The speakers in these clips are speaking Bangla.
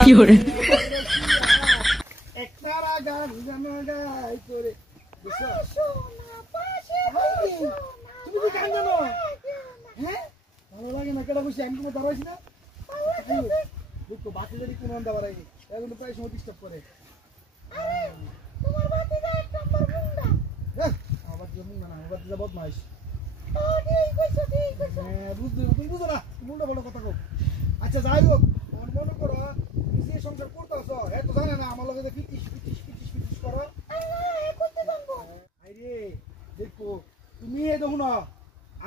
Fiore. একটারা গান জানা গাই করে তুমি কি গান জানো? হ্যাঁ ভালো লাগে না কেটা বসে আমি কোনো দাঁড়াইছি না দেখো বাচ্চাদেরই কোনো আন্দা বাড়াইনি এখন প্রায় সময় ডিস্টার্ব করে আমার জন্য না আমার বাচ্চা বদমাইশ তুমি বুঝো না মুন্ডা বড় কথা কো আচ্ছা যাই হোক মনে করো তুমি যে সংসার করতেছ হ্যাঁ তো জানে না আমার লগে যে পিটিস করো আরে দেখো তুমি দেখো না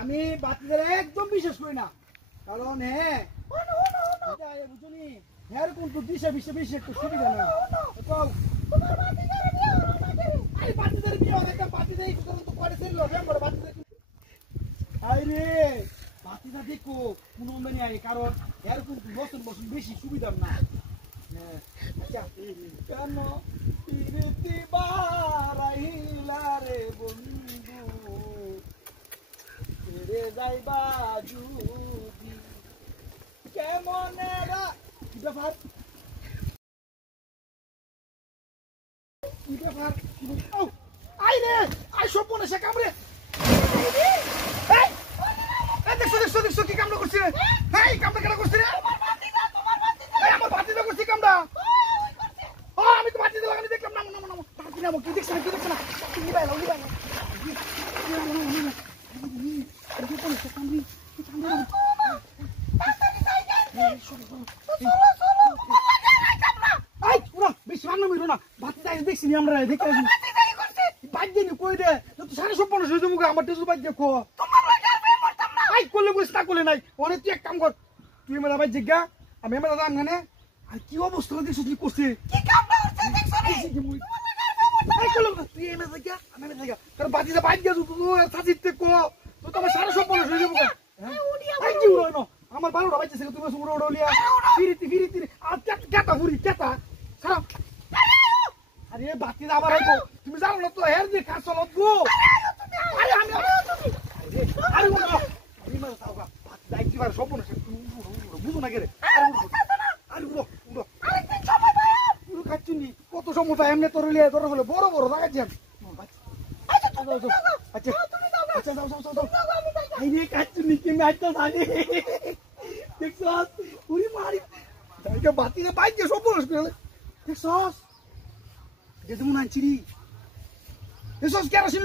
আমি বাচ্চাদের একদম বিশ্বাস করি না কারণ হ্যাঁ বুঝুনি হ্যাঁ কিন্তু দিশা বেশি একটু সুবিধা না বাচ্চাদের বিয়ে হবে বাচ্চাদের তো করেছে বাচ্চাদের আরে বাতিটা দেখো কোনো মানে আই কারণ এরকম বসন বেশি সুবিধা না আচ্ছা কেন প্রীতি বারাইলা রে বন্ধু ছেড়ে যাইবা যদি কেমন কি ব্যাপার আই রে আই সব মনে সে কামড়ে দেখছো কি কামড়া করছে হ্যাঁ কামড়া কেন করছে রে আমার বাতিদা করছে কামড়া আমি তো বাতিদা লাগানি দেখলাম না কি দেখছ না কি বাইলা দেখছি আমরা দেখে কই দে সাড়ে 56 আমার টেস্ট বাদ দেখো করলে বুঝ না করলে নাই অনেক তুই এক কাম কর তুই মেলা ভাই জিজ্ঞা আমি মেলা দাম গানে আর কি অবস্থা দেখছো কি করছে তুই এনে জিজ্ঞা আমি এনে জিজ্ঞা কারণ বাতিটা বাইক গেছো তুই সাজিতে কো তুই তো আমার 56 হয়ে যাবো কি হলো আমার 12টা বাজছে তুমি উড়ো উড়লিয়া ফিরিতি আর কেটা ফুরি কেটা সারা আরে বাতিটা আবার আইবো তুমি জানো না তো হের দিয়ে কাজ চলত গো আরে আমি আরে কত সমস্যা এমনি তোর হলে বড় বড় লাগাচ্ছেন বাতিতে বাইক সব দেখছ মনে আনছি কেরোসিন